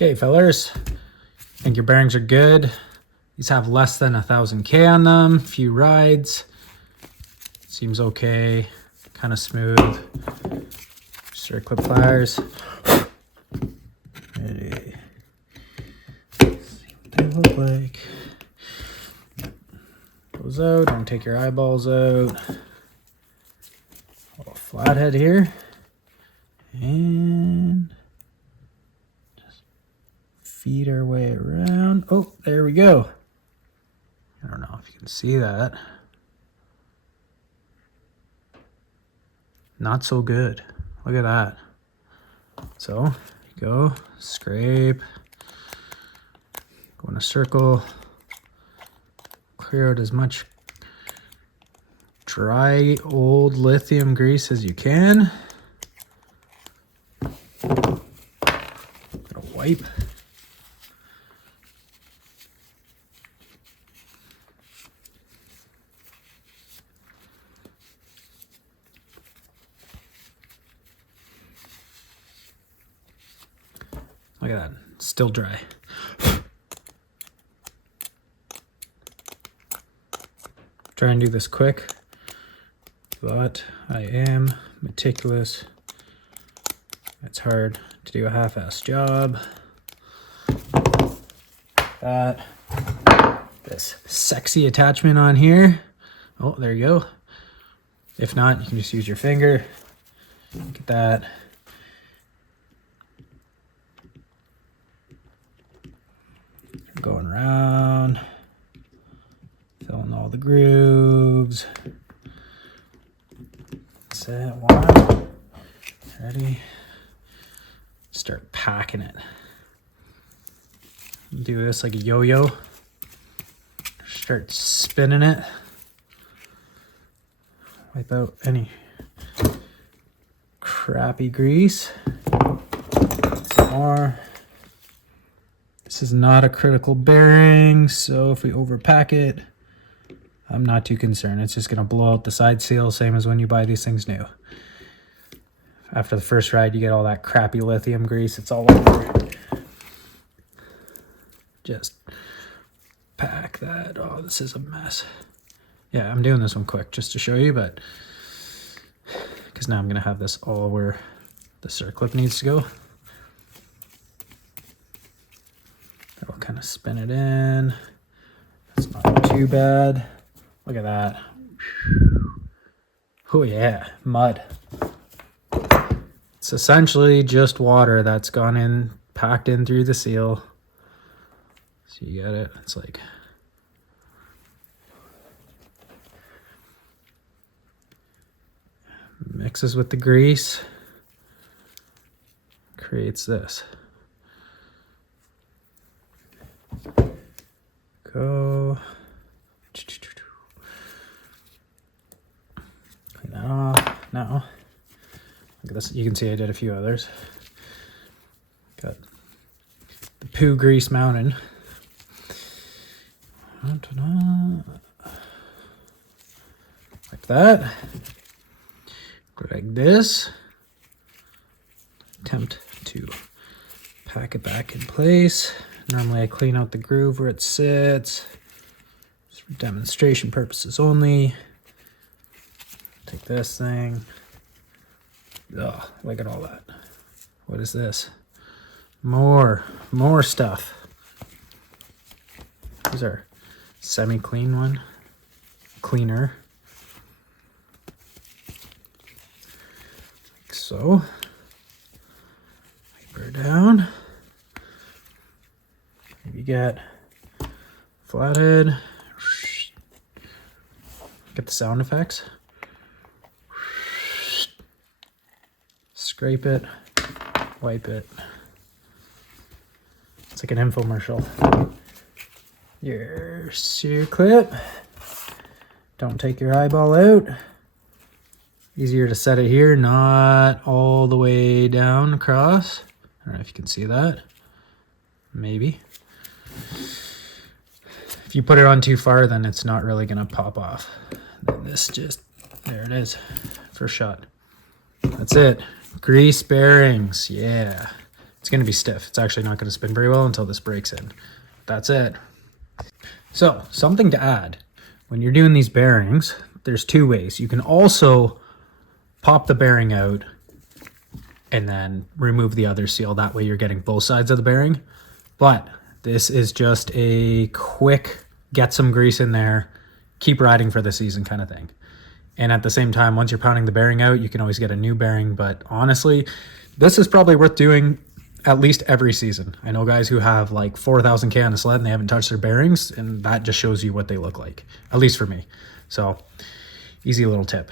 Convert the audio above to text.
Okay, fellers, I think your bearings are good. These have less than 1,000 K on them, few rides. Seems okay, kind of smooth. Start clip pliers. Ready. See what they look like. Those out, don't take your eyeballs out. A little flathead here. And just feed our way around. Oh, there we go. I don't know if you can see that. Not so good. Look at that. So, go, scrape, go in a circle, clear out as much dry old lithium grease as you can. Gonna wipe. Look at that, still dry. Try and do this quick, but I am meticulous. It's hard to do a half-assed job. This sexy attachment on here. Oh, there you go. If not, you can just use your finger. Look at that. Going around, filling all the grooves. Set one. Ready. Start packing it. Do this like a yo-yo. Start spinning it. Wipe out any crappy grease. Some more. This is not a critical bearing, so if we overpack it, I'm not too concerned. It's just gonna blow out the side seal, same as when you buy these things new. After the first ride, you get all that crappy lithium grease. It's all over. Just pack that. Oh, this is a mess. Yeah, I'm doing this one quick just to show you, but because now I'm gonna have this all where the circlip needs to go. I'll kind of spin it in. That's not too bad. Look at that. Oh yeah, mud. It's essentially just water that's gone in, packed in through the seal. So you get it. It's like mixes with the grease, creates this. Go. Clean that off. Now, look at this. You can see I did a few others. Got the poo grease mounted. Like that. Go like this. Attempt to pack it back in place. Normally I clean out the groove where it sits. Just for demonstration purposes only. Take this thing. Oh, look at all that. What is this? More stuff. These are semi-clean one. Cleaner. Like so. Wipe her down. Maybe get flathead. Get the sound effects. Scrape it. Wipe it. It's like an infomercial. Your sear clip. Don't take your eyeball out. Easier to set it here, not all the way down across. I don't know if you can see that. Maybe. If you put it on too far, then it's not really gonna pop off. Then this just, there it is, first shot. That's it. Grease bearings, yeah. It's it's going to be stiff. It's actually not going to spin very well until this breaks in. That's it. So something to add, when you're doing these bearings, there's two ways. You can also pop the bearing out and then remove the other seal. That way you're getting both sides of the bearing. But this is just a quick, get some grease in there, keep riding for the season kind of thing. And at the same time, once you're pounding the bearing out, you can always get a new bearing. But honestly, this is probably worth doing at least every season. I know guys who have like 4,000K on a sled and they haven't touched their bearings, and that just shows you what they look like, at least for me. So easy little tip.